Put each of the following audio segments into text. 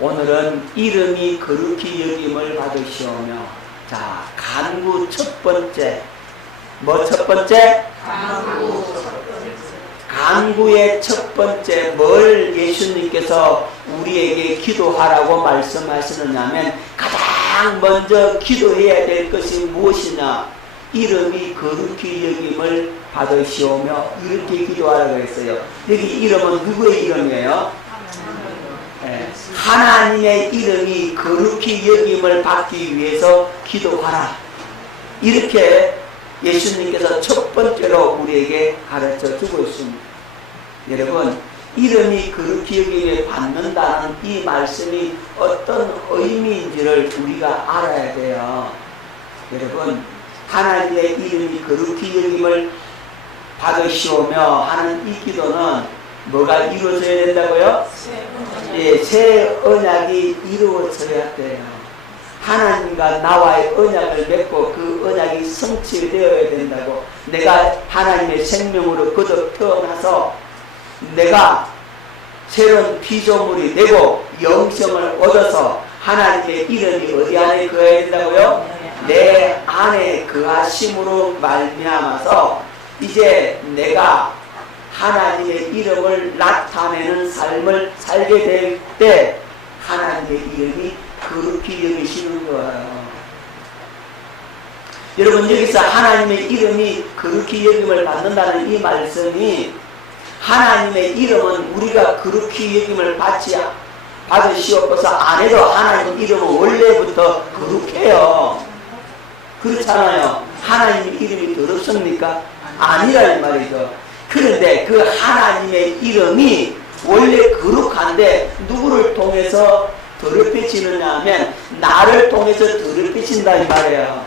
오늘은 이름이 거룩히 여김을 받으시오며, 자, 간구 첫 번째, 뭐 첫 번째? 간구의 첫 번째 뭘 예수님께서 우리에게 기도하라고 말씀하시느냐면, 가장 먼저 기도해야 될 것이 무엇이냐? 이름이 거룩히 여김을 받으시오며, 이렇게 기도하라고 했어요. 여기 이름은 누구의 이름이에요? 하나님의 이름이 거룩히 여김을 받기 위해서 기도하라. 이렇게 예수님께서 첫 번째로 우리에게 가르쳐 주고 있습니다. 여러분, 이름이 거룩히 여김을 받는다는 이 말씀이 어떤 의미인지를 우리가 알아야 돼요. 여러분, 하나님의 이름이 거룩히 여김을 받으시오며 하는 이 기도는 뭐가 이루어져야 된다고요? 예, 새 언약이 이루어져야 돼요. 하나님과 나와의 언약을 맺고 그 언약이 성취되어야 된다고. 내가 하나님의 생명으로 거듭 태어나서 내가 새로운 피조물이 되고 영생을 얻어서 하나님의 이름이 어디 안에 거해야 된다고요? 내 안에 거하심으로 말미암아서 이제 내가 하나님의 이름을 나타내는 삶을 살게 될 때 하나님의 이름이 거룩히 여기시는 거예요. 여러분, 여기서 하나님의 이름이 거룩히 여김을 받는다는 이 말씀이, 하나님의 이름은 우리가 거룩히 여김을 받으시옵소서 안 해도 하나님 이름은 원래부터 거룩해요. 그렇잖아요. 하나님의 이름이 더럽습니까? 아니란 말이죠. 그런데 그 하나님의 이름이 원래 거룩한데 누구를 통해서 더럽혀지느냐 하면 나를 통해서 더럽혀진다 이 말이에요.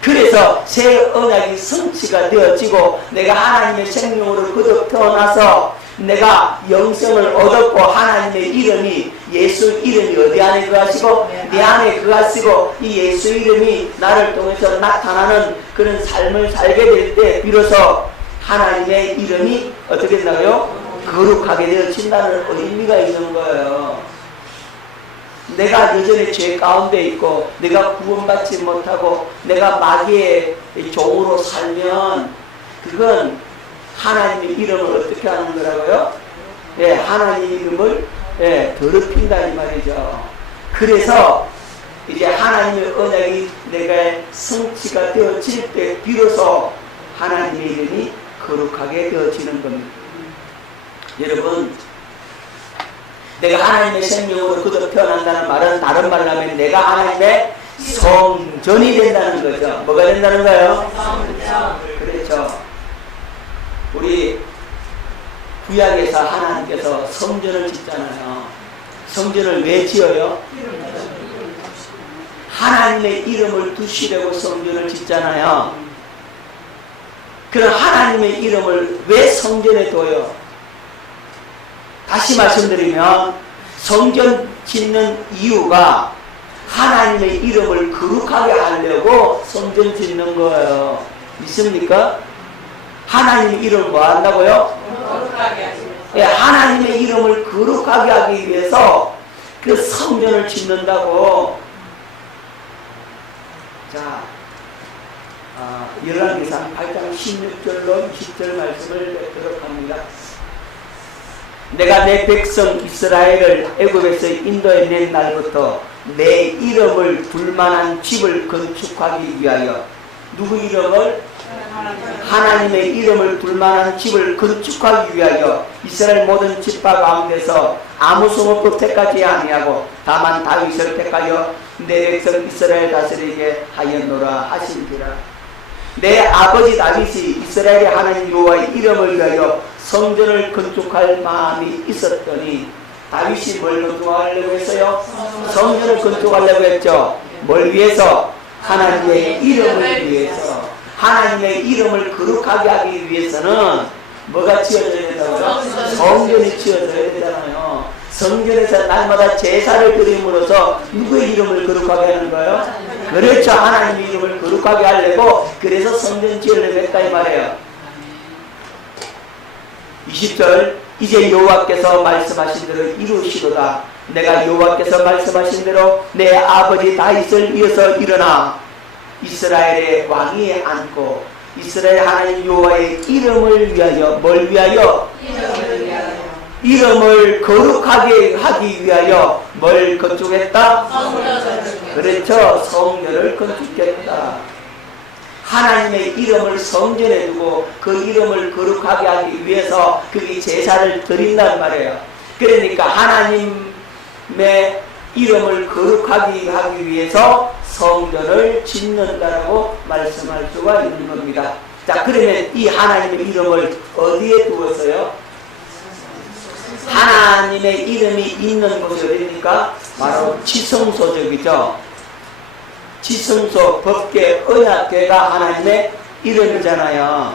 그래서 새 언약이 성취가 되어지고 내가 하나님의 생명으로 거듭 태어나서 내가 영생을 얻었고 하나님의 이름이, 예수 이름이 어디 안에 거하시고 내 안에 거하시고 이 예수 이름이 나를 통해서 나타나는 그런 삶을 살게 될 때 비로소 하나님의 이름이 어떻게 된다고요? 거룩하게 되어진다는 의미가 있는 거예요. 내가 여전히 죄 가운데 있고 내가 구원받지 못하고 내가 마귀의 종으로 살면 그건 하나님의 이름을 어떻게 하는 거라고요? 예, 하나님의 이름을 더럽힌다 이 말이죠. 그래서 이제 하나님의 언약이 내가 성취가 되어질 때 비로소 하나님의 이름이 거룩하게 되어지는 겁니다. 여러분, 내가 하나님의 생명으로 거듭 태어난다는 말은 다른 말로 하면 내가 하나님의 성전이 된다는 거죠. 뭐가 된다는 거예요? 성전. 그렇죠. 우리 구약에서 하나님께서 성전을 짓잖아요. 성전을 왜 지어요? 하나님의 이름을 두시려고 성전을 짓잖아요. 그럼 하나님의 이름을 왜 성전에 둬요? 다시 말씀드리면 성전 짓는 이유가 하나님의 이름을 거룩하게 하려고 성전 짓는 거예요. 믿습니까? 하나님의 이름을 뭐 한다고요? 거룩하게 하시고. 예, 하나님의 이름을 거룩하게 하기 위해서 그 성전을 짓는다고. 자, 열왕기상 8장 16절로 20절 말씀을 뵙도록 합니다. 내가 내 백성 이스라엘을 애굽에서 인도해 낸 날부터 내 이름을 둘만한 집을 건축하기 위하여, 누구 이름을? 하나님의 이름을 둘만한 집을 건축하기 위하여 이스라엘 모든 지파 가운데서 아무 성읍도 택하지 아니하고 다만 다윗을 택하여 내 백성 이스라엘 다스리게 하였노라 하신지라. 내 아버지 다윗이 이스라엘의 하나님 여호와의 이름을 위하여 성전을 건축할 마음이 있었더니, 다윗이 뭘 건축하려고 했어요? 성전을 건축하려고 했죠. 뭘 위해서? 하나님의 이름을 위해서. 하나님의 이름을 거룩하게 하기 위해서는 뭐가 지어져야 된다고요? 성전이 지어져야 되잖아요. 성전에서 날마다 제사를 드림으로써 누구의 이름을 거룩하게 하는 거예요? 그렇죠. 하나님의 이름을 거룩하게 하려고 그래서 성전 지으려고 했다 이 말이에요. 20절 이제 여호와께서 말씀하신 대로 이루시도다. 내가 여호와께서 말씀하신 대로 내 아버지 다윗을 이어서 일어나 이스라엘의 왕위에 앉고 이스라엘 하나님 여호와의 이름을 위하여 뭘 위하여? 이름을 거룩하게 하기 위하여 뭘 건축했다? 그렇죠. 성전을 건축했다. 하나님의 이름을 성전에 두고 그 이름을 거룩하게 하기 위해서 그게 제사를 드린단 말이에요. 그러니까 하나님의 이름을 거룩하게 하기 위해서 성전을 짓는다라고 말씀할 수가 있는 겁니다. 자, 그러면 이 하나님의 이름을 어디에 두었어요? 하나님의 이름이 있는 곳이 어디입니까? 바로 지성소적이죠. 지성소, 법궤, 언약궤가 하나님의 이름이잖아요.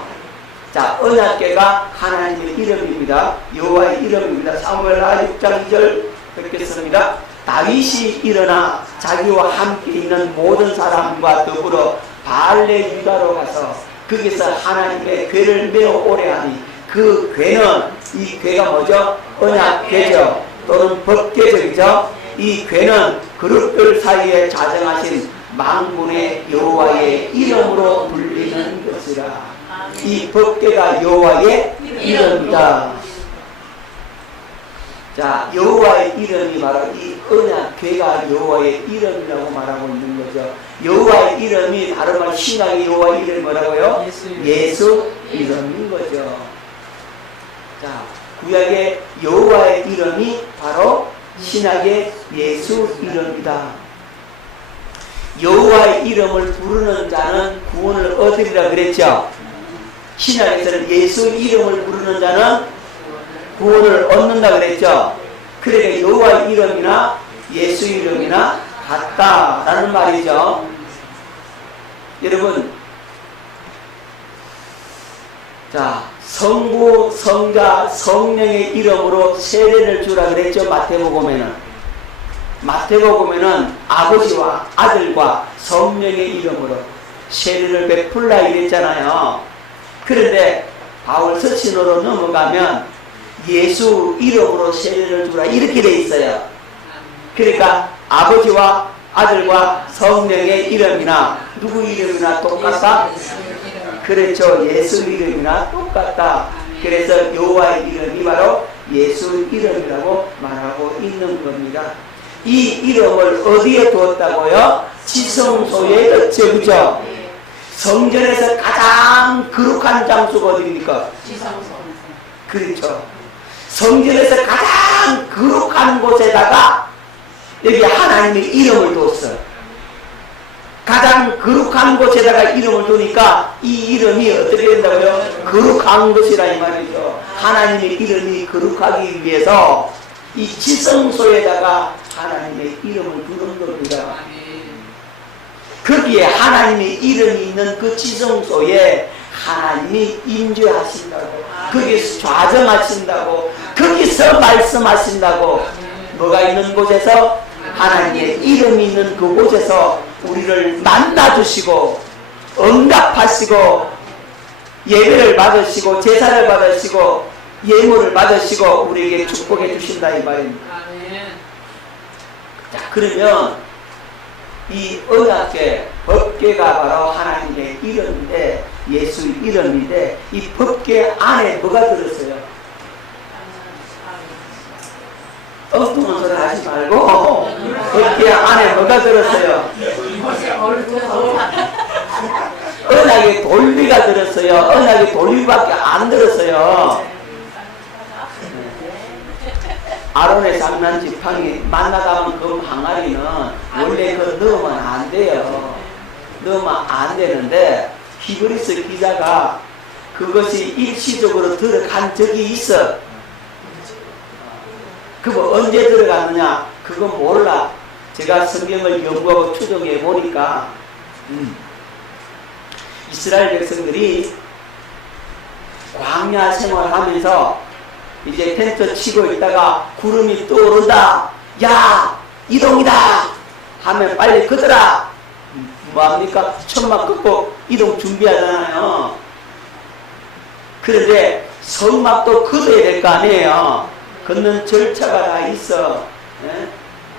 자, 언약궤가 하나님의 이름입니다. 여호와의 이름입니다. 사무엘하 6장 2절 뵙겠습니다. 다윗이 일어나 자기와 함께 있는 모든 사람과 더불어 바알레 유다로 가서 거기서 하나님의 궤를 매우 오래 하니 그 궤는 이 궤가 뭐죠? 언약궤죠. 또는 법궤적이죠. 이 궤는 그룹들 사이에 자정하신 만군의 여호와의 이름으로 불리는 것이라. 이 법궤가 여호와의 이름이다. 자, 여호와의 이름이 바로 이 언약궤가 여호와의 이름이라고 말하고 있는 거죠. 여호와의 이름이 다른 말 신약의 여호와의 이름이 뭐라고요? 예수 이름인 거죠. 자, 구약의 여호와의 이름이 바로 신약의 예수 이름이다. 여호와의 이름을 부르는 자는 구원을 얻으리라 그랬죠. 신약에서는 예수 이름을 부르는 자는 구원을 얻는다 그랬죠. 그러니까 여호와의 이름이나 예수 이름이나 같다라는 말이죠. 여러분, 자, 성부, 성자, 성령의 이름으로 세례를 주라 그랬죠. 마태복음에는 아버지와 아들과 성령의 이름으로 세례를 베풀라 이랬잖아요. 그런데 바울 서신으로 넘어가면 예수 이름으로 세례를 주라 이렇게 돼 있어요. 그러니까 아버지와 아들과 성령의 이름이나 누구 이름이나 똑같다? 그렇죠. 예수 이름이나 똑같다. 그래서 여호와의 이름이 바로 예수 이름이라고 말하고 있는 겁니다. 이 이름을 어디에 두었다고요? 지성소에 넣죠. 그죠? 성전에서 가장 거룩한 장소가 어디입니까? 지성소. 그렇죠. 성전에서 가장 거룩한 곳에다가 여기 하나님의 이름을 두었어요. 가장 거룩한 곳에다가 이름을 두니까 이 이름이 어떻게 된다고요? 거룩한 것이라 이 말이죠. 하나님의 이름이 거룩하기 위해서 이 지성소에다가 하나님의 이름을 두는 겁니다. 거기에 하나님의 이름이 있는 그 지성소에 하나님이 임재하신다고, 거기서 좌정하신다고, 거기서 말씀하신다고. 뭐가 있는 곳에서? 하나님의 이름이 있는 그곳에서 우리를 만나주시고 응답하시고 예배를 받으시고 제사를 받으시고 예물을 받으시고 우리에게 축복해 주신다 이 말입니다. 자, 그러면 이 언약궤, 법궤가 바로 하나님의 이름인데, 예수 이름인데, 이 법궤 안에 뭐가 들었어요? 엉뚱한 소리 하지 말고 법궤 안에 뭐가 들었어요? 언약의 돌비가 들었어요. 언약의 돌비밖에 안 들었어요. 아론의 장난 지팡이 만나가면 그 항아리는 원래 그 넣으면 안 돼요. 넣으면 안 되는데 히브리서 기자가 그것이 일시적으로 들어간 적이 있어. 그거 언제 들어갔느냐? 그건 몰라. 제가 성경을 연구하고 추정해 보니까 이스라엘 백성들이 광야 생활하면서 이제 텐트 치고 있다가 구름이 떠오른다. 야, 이동이다 하면 빨리 걷어라. 뭐합니까? 천막 걷고 이동 준비하잖아요. 그런데 성막도 걷어야 될 거 아니에요. 걷는 절차가 다 있어. 예?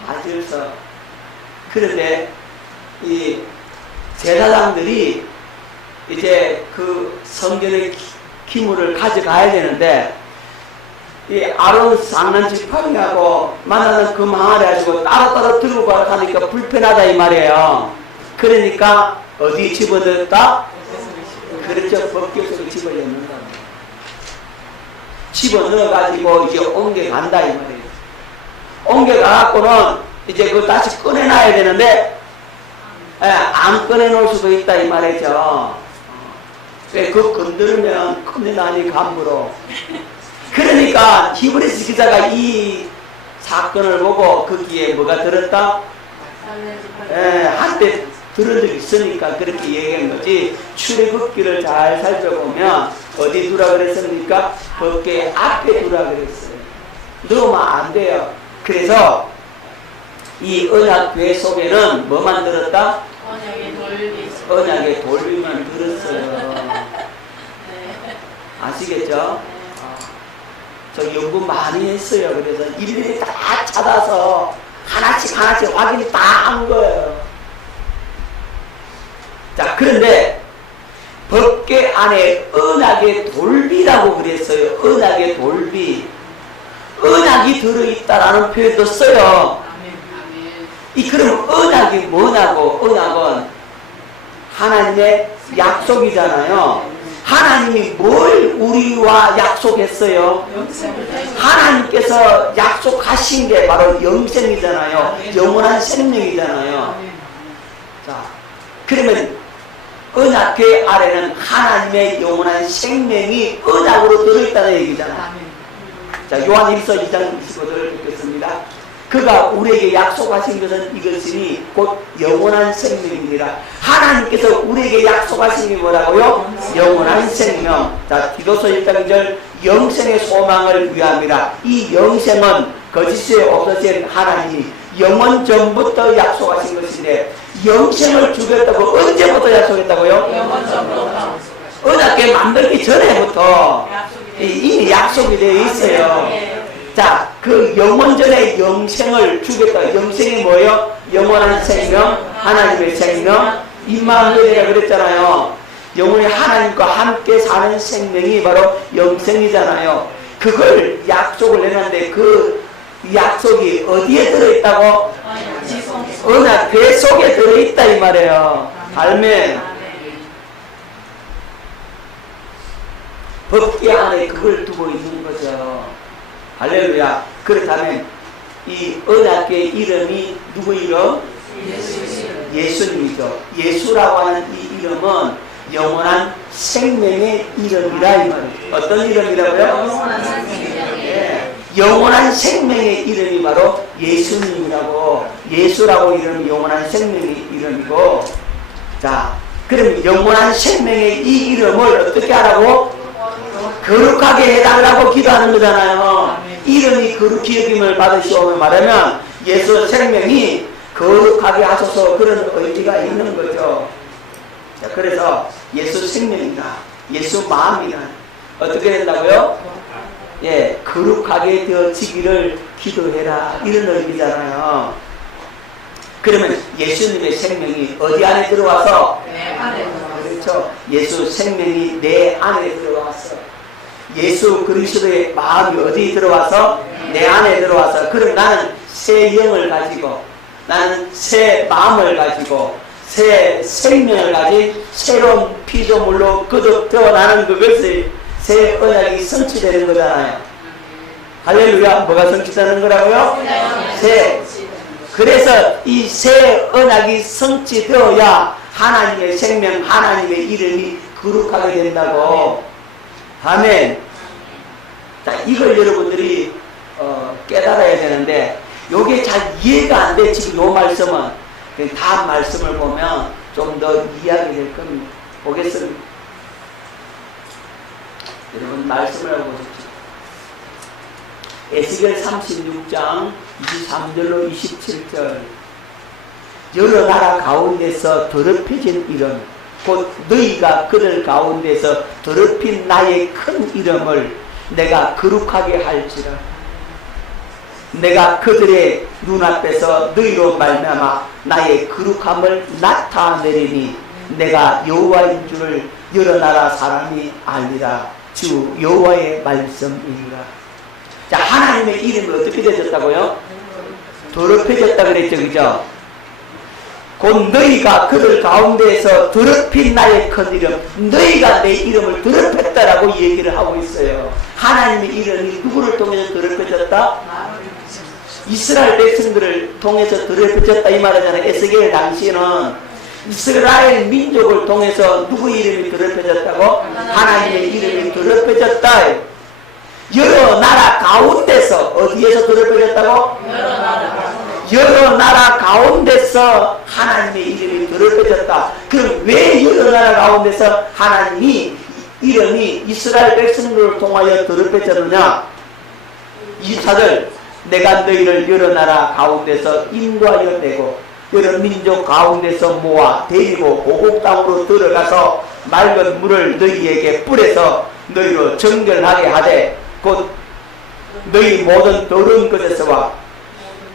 아질서. 그런데 이 제사장들이 이제 그 성전의 기물을 가져가야 되는데 이 아론 쌍난 지팡이하고 만나는 그 망아리 가지고 따로따로 들고 가니까 불편하다 이 말이에요. 그러니까 어디 집어넣었다? 그렇죠. 법궤 속에 집어넣는다. 집어넣어가지고 이제 옮겨간다 이 말이에요. 옮겨가갖고는 이제 그거 다시 꺼내놔야 되는데 안 꺼내놓을 수도 있다 이 말이죠. 그거 건드리면 꺼내나니 감으로. 그러니까 히브리서 기자가 이 사건을 보고 거기에 뭐가 들었다? 한때 들은 적이 있으니까 그렇게 얘기한 거지. 출애굽기를 잘 살펴보면 어디 두라 그랬습니까? 법궤 앞에 두라 그랬어요. 넣으면 안 돼요. 그래서 이 언약궤 속에는 뭐만 들었다? 언약의 돌비만 들었어요. 아시겠죠? 저 연구 많이 했어요. 그래서 일일이 다 찾아서 하나씩 확인 다 한 거예요. 자, 그런데 법궤 안에 언약의 돌비라고 그랬어요. 언약의 돌비. 언약이 들어있다라는 표현도 써요. 그럼 언약이 뭐냐고. 언약은 하나님의 약속이잖아요. 하나님이 뭘 우리와 약속했어요? 하나님께서 약속하신 게 바로 영생이잖아요. 영원한 생명이잖아요. 자, 그러면 언약궤 아래는 하나님의 영원한 생명이 언약으로 들어있다는 얘기잖아요. 자, 요한일서 2장 25절을 읽겠습니다. 그가 우리에게 약속하신 것은 이것이니 곧 영원한 생명입니다. 하나님께서 우리에게 약속하신 게 뭐라고요? 영원한 생명. 자, 디도서 1장 2절 영생의 소망을 위함이라. 이 영생은 거짓에 없어진 하나님이 영원 전부터 약속하신 것인데 영생을 주겠다고 언제부터 약속했다고요? 영원 전부터. 언약궤 만들기 전에부터 이미 약속이 되어 있어요. 자, 그 영원전에 영생을 주겠다. 영생이 뭐예요? 영원한 생명, 하나님의 생명, 임마누엘이라 그랬잖아요. 영원히 하나님과 함께 사는 생명이 바로 영생이잖아요. 그걸 약속을 했는데 그 약속이 어디에 들어있다고? 언약궤 속에 들어있다 이 말이에요. 아멘. 법궤 안에 그걸 두고 있는 거죠. 할렐루야. 그렇다면 이 언약궤 이름이 누구 이름? 예수님이죠. 예수라고 하는 이 이름은 영원한 생명의 이름이라 이 말이에요. 어떤 이름이라고요? 영원한 생명의 영원한 생명의 이름이 바로 예수님이라고. 예수라고 이름이 영원한 생명의 이름이고. 자, 그럼 영원한 생명의 이 이름을 어떻게 하라고? 거룩하게 해달라고 기도하는 거잖아요. 이름이 거룩히 여김을 받으시오며 말하면 예수 생명이 거룩하게 하소서 그런 의미가 있는 거죠. 자, 그래서 예수 생명이나 예수 마음이나 어떻게 된다고요? 예, 거룩하게 되어지기를 기도해라 이런 의미잖아요. 그러면 예수님의 생명이 어디 안에 들어와서? 내 안에 들어와서. 그렇죠. 예수 생명이 내 안에 들어와서 예수 그리스도의 마음이 어디 들어와서? 내 안에 들어와서. 그럼 나는 새 영을 가지고 나는 새 마음을 가지고 새 생명을 가진 새로운 피조물로 거듭 태어나는 그것이 새 언약이 성취되는 거잖아요. 할렐루야. 뭐가 성취되는 거라고요? 새. 그래서 이 새 언약이 성취되어야 하나님의 생명, 하나님의 이름이 거룩하게 된다고. 아멘. 자, 이걸 여러분들이 깨달아야 되는데 요게 잘 이해가 안 돼. 지금 요 말씀은 다음 말씀을 보면 좀 더 이해하게 될 겁니다. 보겠습니다. 여러분 말씀을 하고 보십시오. 에스겔 36장 23절로 27절 여러 나라 가운데서 더럽혀진 이름 곧 너희가 그들 가운데서 더럽힌 나의 큰 이름을 내가 거룩하게 할지라. 내가 그들의 눈앞에서 너희로 말미암아 나의 거룩함을 나타내리니 내가 여호와인 줄을 여러 나라 사람이 알리라. 주 여호와의 말씀이니라. 자, 하나님의 이름이 어떻게 되졌다고요? 더럽혀졌다 그랬죠, 그죠? 곧 너희가 그들 가운데에서 더럽힌 나의 큰 이름, 너희가 내 이름을 더럽혔다라고 얘기를 하고 있어요. 하나님의 이름이 누구를 통해서 더럽혀졌다? 이스라엘 백성들을 통해서 더럽혀졌다 이 말이잖아요. 에스겔 당시에는 이스라엘 민족을 통해서 누구 이름이 더럽혀졌다고? 하나님의 이름이 더럽혀졌다. 여러 나라 가운데서, 어디에서 더럽혀졌다고? 여러 나라 가운데서 하나님의 이름이 더럽혀졌다. 그럼 왜 여러 나라 가운데서 하나님이 이름이 이스라엘 백성들을 통하여 더럽혀졌느냐? 24절, 내가 너희를 여러 나라 가운데서 인도하여 내고 여러 민족 가운데서 모아 데리고 고국 땅으로 들어가서 맑은 물을 너희에게 뿌려서 너희로 정결하게 하되 곧 너희 모든 더러운 것에서와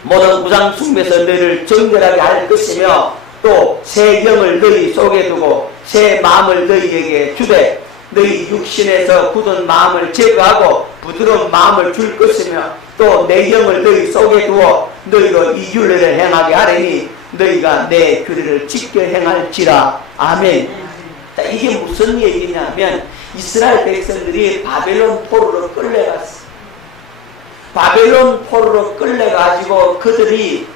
모든 우상 숭배에서 너희를 정결하게 할 것이며 또 새 영을 너희 속에 두고 새 마음을 너희에게 주되 너희 육신에서 굳은 마음을 제거하고 부드러운 마음을 줄 것이며 또 내 영을 너희 속에 두어 너희로 이 율례를 행하게 하리니 너희가 내 규례를 지켜 행할지라. 아멘. 자, 이게 무슨 얘기냐면 이스라엘 백성들이 바벨론 포로로 끌려갔어. 바벨론 포로로 끌려가지고 그들이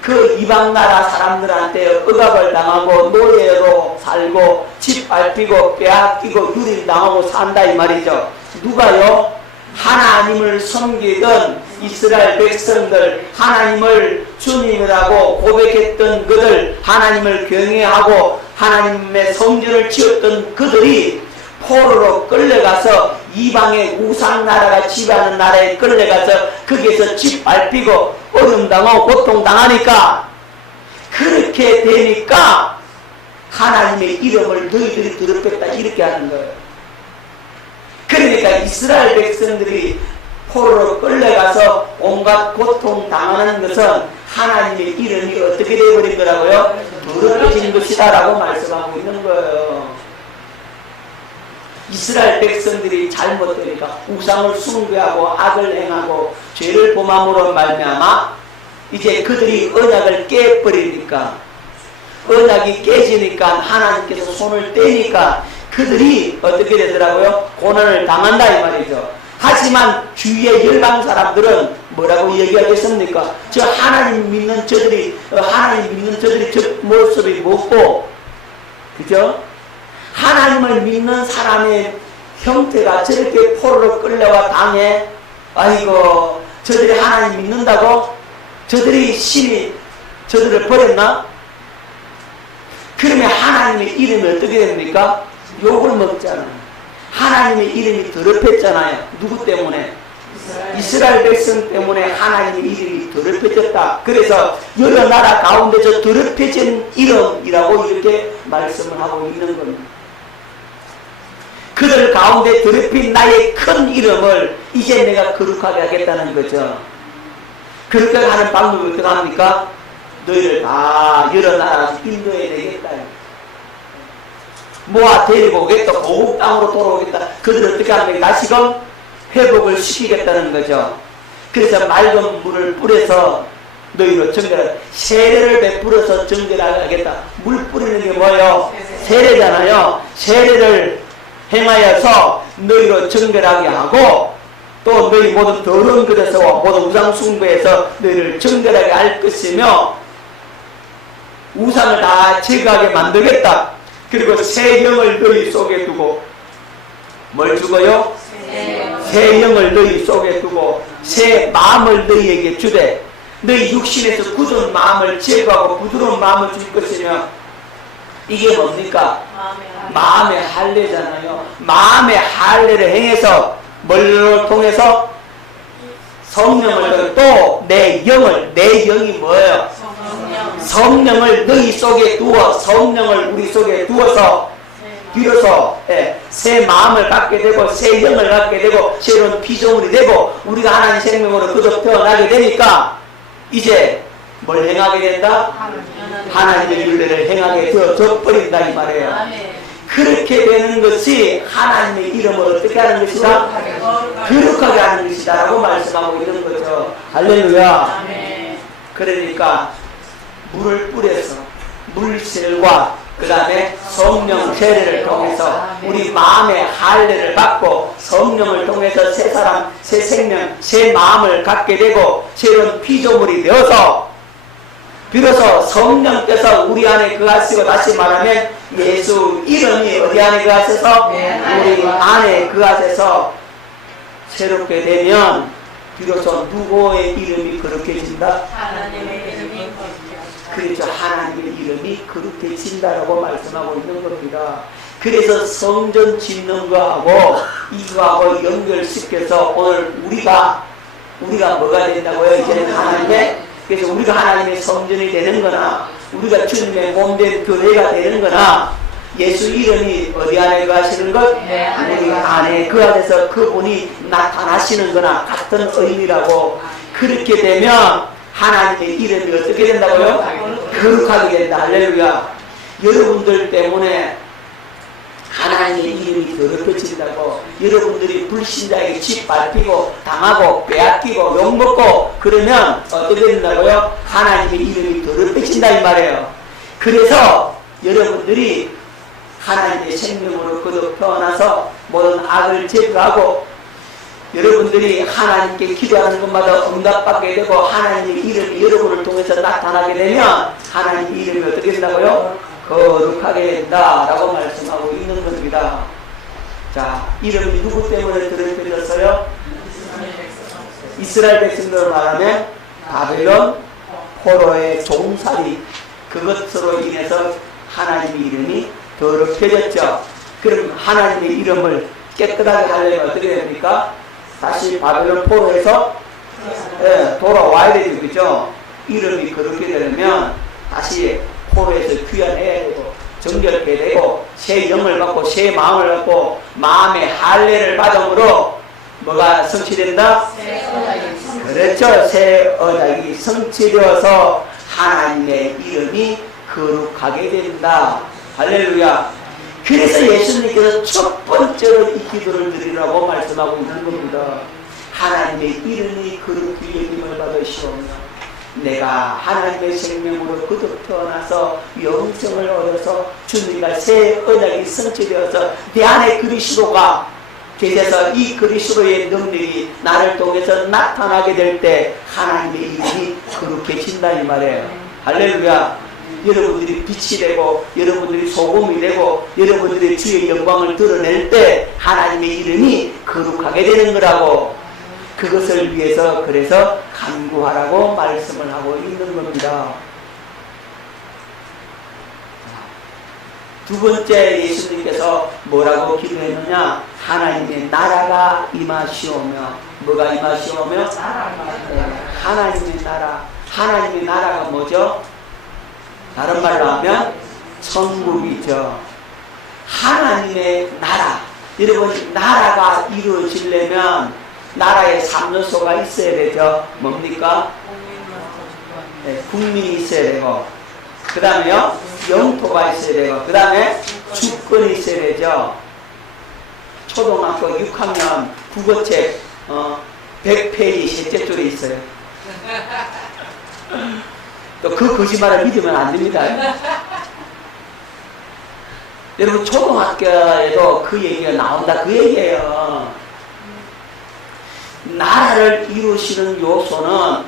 그 이방 나라 사람들한테 억압을 당하고 노예로 살고 집 밟히고 빼앗기고 유린당하고 산다 이 말이죠. 누가요? 하나님을 섬기던 이스라엘 백성들, 하나님을 주님이라고 고백했던 그들, 하나님을 경외하고 하나님의 성전을 지었던 그들이 포로로 끌려가서 이방의 우상나라가 지배하는 나라에 끌려가서 거기에서 집 밟히고 어려움당하고 고통당하니까 그렇게 되니까 하나님의 이름을 너희들이 더럽혔다 이렇게 하는 거예요. 그러니까 이스라엘 백성들이 포로로 끌려가서 온갖 고통당하는 것은 하나님의 이름이 어떻게 되어버린 거라고요? 더럽혀진 것이다 라고 말씀하고 있는 거예요. 이스라엘 백성들이 잘못되니까 우상을 숭배하고 악을 행하고 죄를 범함으로 말미암아 이제 그들이 언약을 깨버리니까 언약이 깨지니까 하나님께서 손을 떼니까 그들이 어떻게 되더라고요? 고난을 당한다 이 말이죠. 하지만 주위의 열방 사람들은 뭐라고 얘기하겠습니까? 저 하나님 믿는 저들이 저 모습이 뭐고, 그죠? 하나님을 믿는 사람의 형태가 저렇게 포로로 끌려와 당해. 아이고, 저들이 하나님 믿는다고? 저들이 신이 저들을 버렸나? 그러면 하나님의 이름이 어떻게 됩니까? 욕을 먹잖아요. 하나님의 이름이 더럽혔잖아요. 누구 때문에? 이스라엘 백성 때문에 하나님의 이름이 더럽혀졌다. 그래서 여러 나라 가운데서 더럽혀진 이름이라고 이렇게 말씀을 하고 있는 겁니다. 그들 가운데 더럽힌 나의 큰 이름을 이제 내가 거룩하게 하겠다는 거죠. 그렇게 하는 방법이 어떻게 합니까? 너희를 다 여러 나라에서 인도해 내겠다. 모아 데리고 오겠다. 고국 땅으로 돌아오겠다. 그들을 어떻게 합니까? 다시금 회복을 시키겠다는 거죠. 그래서 맑은 물을 뿌려서 너희로 정결하게, 세례를 베풀어서 정결하게 하겠다. 물 뿌리는 게 뭐예요? 세례잖아요. 세례를 행하여서 너희로 정결하게 하고 또 너희 모든 더러운 것에서 모든 우상 숭배에서 너희를 정결하게 할 것이며 우상을 다 제거하게 만들겠다. 그리고 새 영을 너희 속에 두고 뭘 주고요? 새 영을 너희 속에 두고 새 마음을 너희에게 주되 너희 육신에서 굳은 마음을 제거하고 부드러운 마음을 줄 것이며 이게 뭡니까? 마음의 할례잖아요. 마음의 할례를 행해서 뭘 통해서? 성령을 또 내 영이 뭐예요? 성령을 너희 속에 두어 성령을 우리 속에 두어서 비로소 새 마음을 갖게 되고 새 영을 갖게 되고 새로운 피조물이 되고 우리가 하나님 생명으로 거듭 태어나게 되니까 이제 뭘 행하게 된다? 하나님의 윤례를 행하게 되어져 버린다 이 말이에요. 그렇게 되는 것이 하나님의 이름을 어떻게 하는 것이다? 거룩하게 하는 것이다 라고 말씀하고 있는 거죠. 할렐루야. 그러니까 물을 뿌려서 물질과 그 다음에 성령 세례를 통해서 우리 마음의 할례를 받고 성령을 통해서 새 사람, 새 생명, 새 마음을 갖게 되고 새로운 피조물이 되어서 비로소 성령께서 우리 안에 거하시고 다시 말하면 예수 이름이 어디 안에 거하셔서 우리 안에 거하셔서 새롭게 되면 비로소 누구의 이름이 거룩해진다? 하나님의 이름이 그렇죠. 하나님의 이름이 거룩해진다라고 말씀하고 있는 겁니다. 그래서 성전 짓는 거하고 이거하고 연결시켜서 오늘 우리가 뭐가 된다고요? 이제는 하나님의, 그래서 우리가 하나님의 성전이 되는 거나 우리가 주님의 몸된 교회가 되는 거나 예수 이름이 어디 안에 거하시는 것? 우리 안에 그 안에서 그분이 나타나시는 거나 같은 의미라고. 그렇게 되면 하나님의 이름이 어떻게 된다고요? 거룩하게 된다. 할렐루야. 여러분들 때문에 하나님의 이름이 거룩해진다고. 여러분들이 불신자에게 짓밟히고 당하고 빼앗기고 욕먹고 그러면 어떻게 된다고요? 하나님의 이름이 거룩해진다 이 말이에요. 그래서 여러분들이 하나님의 생명으로 거듭 태어나서 모든 악을 제거하고 여러분들이 하나님께 기도하는 것마다 응답받게 되고 하나님의 이름이 여러분을 통해서 나타나게 되면 하나님의 이름이 어떻게 된다고요? 거룩하게 된다라고 말씀하고 있는 겁니다. 자, 이름이 누구 때문에 더럽혀졌어요? 이스라엘 백성들로 말하면 바벨론 포로의 종살이, 그것으로 인해서 하나님의 이름이 더럽혀졌죠. 그럼 하나님의 이름을 깨끗하게 하려면 어떻게 됩니까? 다시 바벨론 포로에서 돌아와야 되죠. 그죠? 이름이 그렇게 되면 다시 포로에서 귀환해야 되고 정결케 되고 새 영을 받고 새 마음을 받고 마음의 할례를 받음으로 뭐가 성취된다? 그렇죠. 새 언약이 성취되어서 하나님의 이름이 거룩하게 된다. 할렐루야. 그래서 예수님께서 첫 번째로 이 기도를 드리라고 말씀하고 있는 겁니다. 하나님의 이름이 거룩히 여김을 받으시오며 내가 하나님의 생명으로 거듭 태어나서 영생을 얻어서 주님과 새 언약이 성취되어서 내 안에 그리스도가 계셔서 이 그리스도의 능력이 나를 통해서 나타나게 될 때 하나님의 이름이 거룩해진다 이 말이에요. 할렐루야. 여러분들이 빛이 되고 여러분들이 소금이 되고 여러분들이 주의 영광을 드러낼 때 하나님의 이름이 거룩하게 되는 거라고. 그것을 위해서 그래서 간구하라고 말씀을 하고 있는 겁니다. 두 번째 예수님께서 뭐라고 기도했느냐? 하나님의 나라가 임하시오며. 뭐가 임하시오며? 하나님의 나라. 하나님의 나라가 뭐죠? 다른 말로 하면 천국이죠. 하나님의 나라. 여러분, 나라가 이루어지려면 나라에 3요소가 있어야 되죠. 뭡니까? 국민이 있어야 되고, 그 다음에요 영토가 있어야 되고, 그 다음에 주권이 있어야 되죠. 초등학교 6학년 국어책 100페이지 셋째 줄에 있어요. 또 그 거짓말을 믿으면 안 됩니다. 여러분, 초등학교에도 그 얘기가 나온다 그 얘기예요. 나라를 이루는 요소는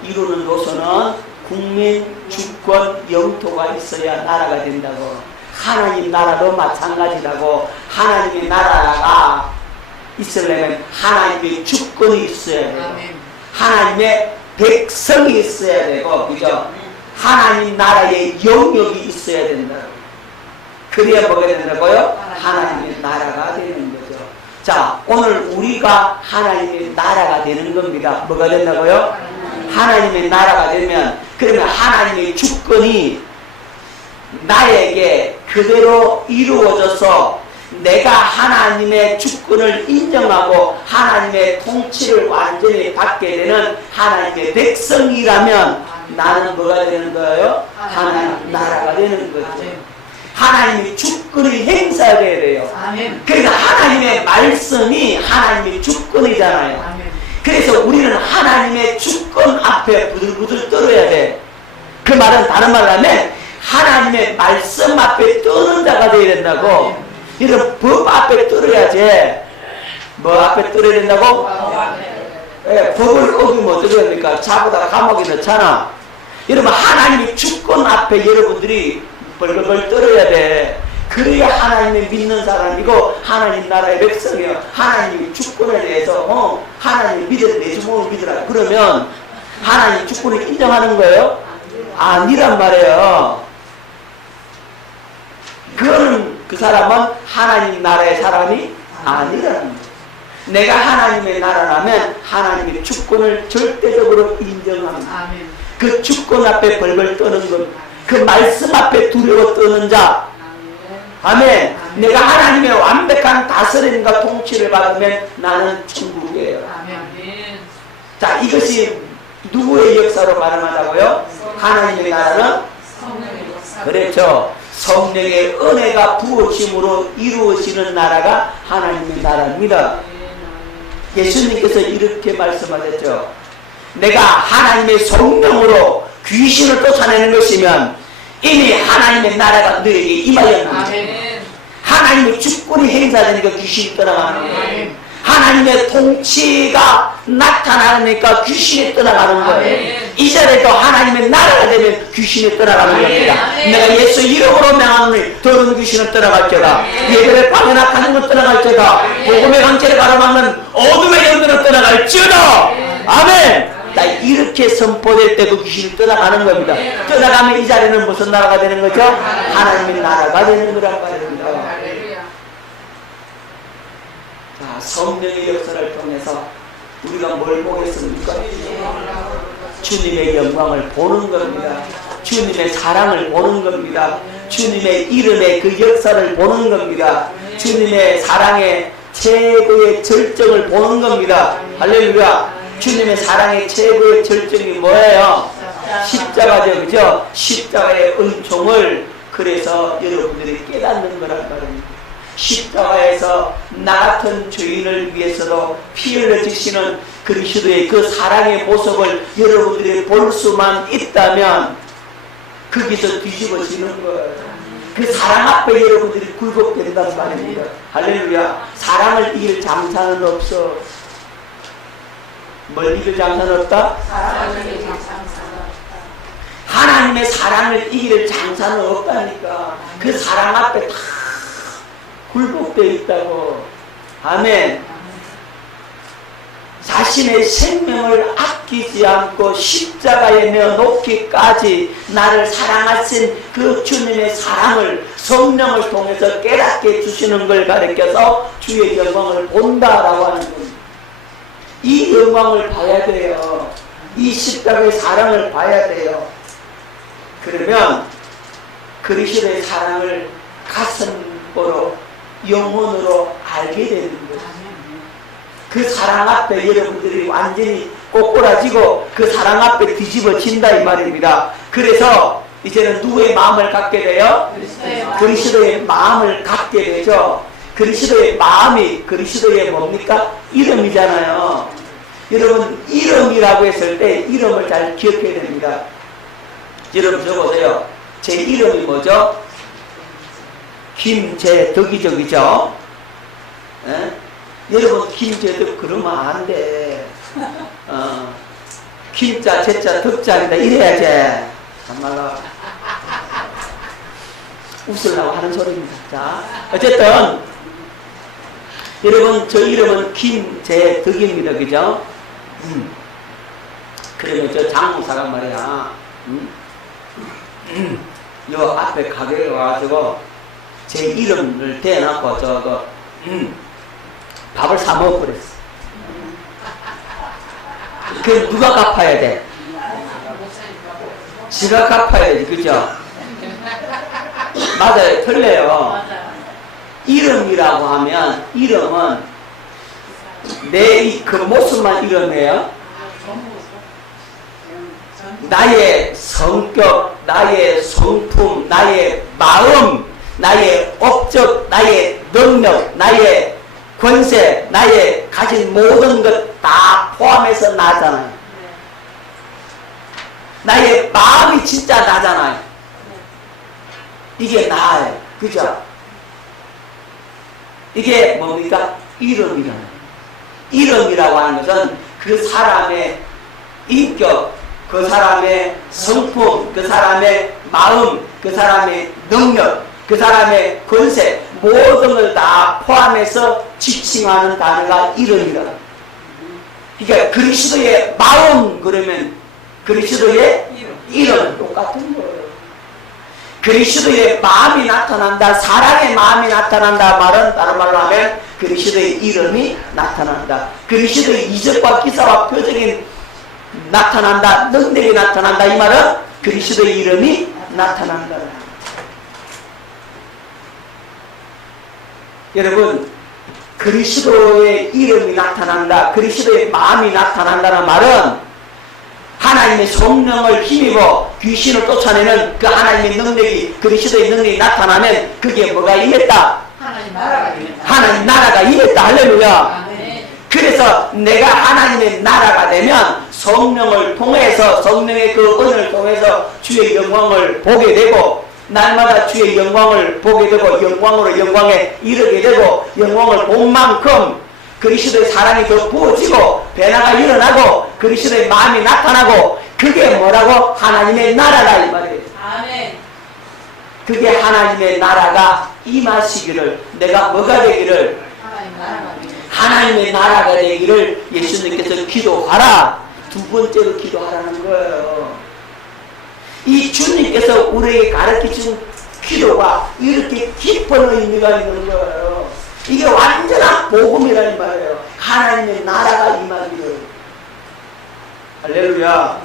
국민, 주권, 영토가 있어야 나라가 된다고. 하나님 나라도 마찬가지라고. 하나님의 나라가 있으려면 하나님의 주권이 있어야 되고 하나님의 백성이 있어야 되고, 그죠? 하나님 나라의 영역이 있어야 된다고. 그래야 뭐가 된다고요? 하나님의 나라가 되는 거죠. 자, 오늘 우리가 하나님의 나라가 되는 겁니다. 뭐가 된다고요? 하나님의 나라가 되면, 그러면 하나님의 주권 주권이 나에게 그대로 이루어져서 내가 하나님의 주권을 인정하고 하나님의 통치를 완전히 받게 되는 하나님의 백성이라면 나는 뭐가 되는 거예요? 하나님 나라가 되는 거죠. 하나님의 주권이 행사돼야 돼요. 아멘. 그래서 하나님의 말씀이 하나님의 주권이잖아요. 아멘. 그래서 우리는 하나님의 주권 앞에 부들부들 떨어야 돼. 그 말은 다른 말로 하면 하나님의 말씀 앞에 떠는 자가 되어야 된다고. 이런 법 앞에 떨어야지. 뭐 앞에 떨어야 된다고? 예, 법을 어기면 어떻게 합니까? 자보다 감옥에 넣잖아. 여러분 하나님의 주권 앞에 여러분들이 벌벌 떨어야 돼. 그래야 하나님을 믿는 사람이고 하나님 나라의 백성이에요. 하나님의 주권에 대해서 하나님 믿어 내 주먹을 믿으라. 그러면 하나님 주권을 인정하는 거예요? 아니란 말이에요. 그거는 그 사람은 하나님 나라의 사람이 아니라는 거예요. 내가 하나님의 나라라면 하나님의 주권을 절대적으로 인정합니다. 아멘. 그 주권 앞에 벌벌 떠는 것, 그 말씀 앞에 두려워 떠는 자. 아멘. 내가 하나님의 완벽한 다스림과 통치를 받으면 나는 천국이에요. 아멘. 자, 이것이 누구의 역사로 말하자고요? 하나님의 나라는 성령의 역사. 그렇죠. 성령의 은혜가 부어짐으로 이루어지는 나라가 하나님의 나라입니다. 예수님께서 이렇게 말씀하셨죠. 내가 하나님의 성령으로 귀신을 쫓아내는 것이면 이미 하나님의 나라가 너에게 임하였느니라. 아멘. 하나님의 주권이 행사되니까 귀신이 떠나가는 거예요. 아멘. 하나님의 통치가 나타나니까 귀신이 떠나가는 거예요. 아멘. 이 자리에 또 하나님의 나라가 되면 귀신이 떠나가는 아멘. 겁니다. 아멘. 내가 예수 이름으로 명하노니 더러운 귀신은 떠나갈지어다. 아멘. 예배를 방해 낙하는 건 떠나갈지어다. 아멘. 복음의 강제를 가로막는 어둠의 영들은 떠나갈지어다. 아멘. 자, 이렇게 선포될 때 그 귀신이 떠나가는 겁니다. 떠나가면 이 자리는 무슨 나라가 되는 거죠? 하나님의 나라가 되는 거란 말입니다. 할렐루야. 자, 성령의 역사를 통해서 우리가 뭘 보겠습니까? 주님의 영광을 보는 겁니다. 주님의 사랑을 보는 겁니다. 주님의 이름의 그 역사를 보는 겁니다. 주님의 사랑의 최고의 절정을 보는 겁니다. 할렐루야. 주님의 사랑의 최고의 절정이 뭐예요? 십자가죠. 그죠? 십자가의 은총을 그래서 여러분들이 깨닫는 거란 말입니다. 십자가에서 나 같은 죄인을 위해서도 피 흘려주시는 그리스도의 그 사랑의 모습을 여러분들이 볼 수만 있다면 거기서 뒤집어지는 거예요. 그 사랑 앞에 여러분들이 굴복된단 말입니다. 할렐루야. 사랑을 이길 장사는 없어. 뭘 이길 장사는 없다? 하나님의 사랑을 이길 장사는 없다니까. 그 사랑 앞에 다 굴복되어 있다고. 아멘. 자신의 생명을 아끼지 않고 십자가에 내어놓기까지 나를 사랑하신 그 주님의 사랑을 성령을 통해서 깨닫게 해주시는 걸 가르쳐서 주의 영광을 본다라고 하는 겁니다. 이 영광을 봐야 돼요. 이 십자가의 사랑을 봐야 돼요. 그러면 그리스도의 사랑을 가슴으로 영혼으로 알게 되는 거예요. 그 사랑 앞에 여러분들이 완전히 꼬꾸라지고 그 사랑 앞에 뒤집어진다 이 말입니다. 그래서 이제는 누구의 마음을 갖게 돼요? 그리스도의 마음을 갖게 되죠. 그리스도의 마음이 그리스도의 뭡니까? 이름이잖아요. 여러분 이름이라고 했을 때 이름을 잘 기억해야 됩니다. 여러분 적어보세요. 제 이름이 뭐죠? 김재덕이죠. 그죠? 예? 여러분 김재덕 그러면 안 돼. 김자 재자 덕자입니다. 이래야지. 정말로 웃으려고 하는 소리입니다. 자, 어쨌든 여러분 저 이름은 김재덕입니다. 그죠? 그러면 저 장모사가 말이야. 요 앞에 가게에 와가지고 제 이름을 대놓고 저거 밥을 사 먹어버렸어. 그 누가 갚아야 돼? 지가 갚아야지, 그죠? 맞아요, 틀려요. 맞아요. 이름이라고 하면, 이름은 내 그 모습만 이름이에요. 나의 성격, 나의 성품, 나의 마음, 나의 업적, 나의 능력, 나의 권세, 나의 가진 모든 것 다 포함해서 나잖아요. 나의 마음이 진짜 나잖아요. 이게 나예요. 그죠? 이게 뭡니까? 이름이라는 거예요. 이름이라고 하는 것은 그 사람의 인격, 그 사람의 성품, 그 사람의 마음, 그 사람의 능력, 그 사람의 권세, 모든 걸 다 포함해서 지칭하는 단어가 이름이다. 그러니까 그리스도의 마음 그러면 그리스도의 이름 똑같은 거예요. 그리스도의 마음이 나타난다, 사랑의 마음이 나타난다 말은 다른 말로 하면 그리스도의 이름이 나타난다. 그리스도의 이적과 기사와 표적이 나타난다, 능력이 나타난다. 이 말은 그리스도의 이름이 나타난다. 여러분, 그리스도의 이름이 나타난다, 그리스도의 마음이 나타난다는 말은 하나님의 성령을 힘입어 귀신을 쫓아내는 그 하나님의 능력이, 그리스도의 능력이 나타나면 그게 뭐가 임했다? 하나님 나라가 임했다. 하나님 나라가 임했다. 할렐루야. 아멘. 그래서 내가 하나님의 나라가 되면 성령을 통해서, 성령의 그 은혜를 통해서 주의 영광을 보게 되고, 날마다 주의 영광을 보게 되고, 영광으로 영광에 이르게 되고, 영광을 본 만큼 그리스도의 사랑이 더 부어지고, 변화가 일어나고, 그리스도의 마음이 나타나고, 그게 뭐라고? 하나님의 나라다 이 말이에요. 아멘. 그게 하나님의 나라가 임하시기를, 내가 뭐가 되기를? 하나님 나라가 임했다. 하나님의 나라가 되기를 예수님께서 기도하라. 두 번째로 기도하라는 거예요. 이 주님께서 우리에게 가르쳐준 기도가 이렇게 깊은 의미가 있는 거예요. 이게 완전한 복음이라는 말이에요. 하나님의 나라가 임하기를. 할렐루야.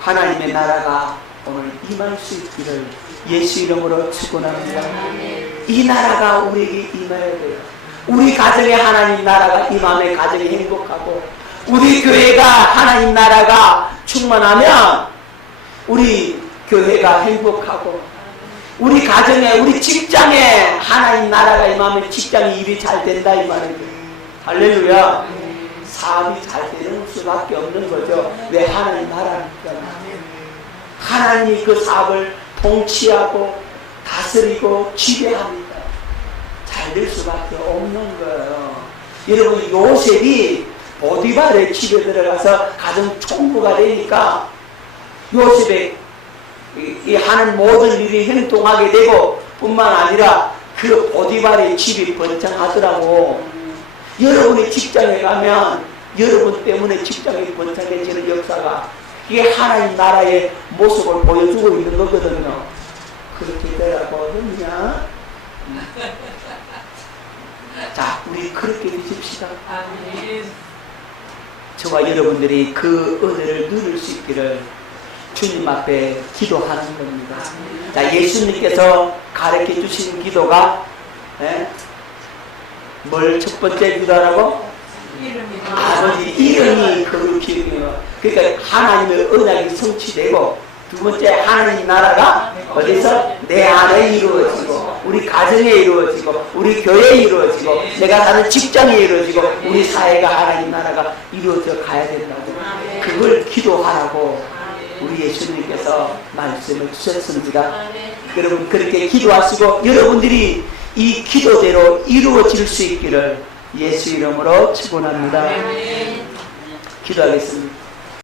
하나님의 나라가 오늘 임할 수 있기를 예수 이름으로 축원합니다. 이 나라가 우리에게 임해야 돼요. 우리 가정에 하나님 나라가 임하면 가정이 행복하고, 우리 교회가 하나님 나라가 충만하면 우리 교회가 행복하고, 우리 가정에, 우리 직장에 하나님 나라가 임하면 직장이 일이 잘 된다 이 말이에요. 할렐루야. 사업이 잘 되는 수밖에 없는 거죠. 왜? 하나님 나라니까. 하나님이 그 사업을 통치하고 다스리고 지배합니다. 잘 될 수밖에 없는 거예요. 여러분, 요셉이 보디발의 집에 들어가서 가정 총무가 되니까 요셉의 이 하는 모든 일이 행동하게 되고, 뿐만 아니라 그 보디발의 집이 번창하더라고. 여러분의 직장에 가면 여러분 때문에 직장이 번창해지는 역사가, 이게 하나님 나라의 모습을 보여주고 있는 거거든요. 그렇게 되라고 했냐? 자, 우리 그렇게 되십시다. 아멘. 저와 여러분들이 그 은혜를 누릴 수 있기를 주님 앞에 기도하는 겁니다. 자, 예수님께서 가르쳐 주신 기도가 뭘 첫 번째 기도하라고? 이름이 아버지 이름이 거룩히 여기며, 그러니까 하나님의 언약이 성취되고, 두 번째 하나님 나라가 어디서? 내 안에 이루어지고, 우리 가정에 이루어지고, 우리 교회에 이루어지고, 내가 사는 직장에 이루어지고, 우리 사회가 하나님 나라가 이루어져 가야 된다고. 그걸 기도하라고 우리 예수님께서 말씀을 주셨습니다. 여러분, 그렇게 기도하시고 여러분들이 이 기도대로 이루어질 수 있기를 예수 이름으로 축원합니다. 기도하겠습니다.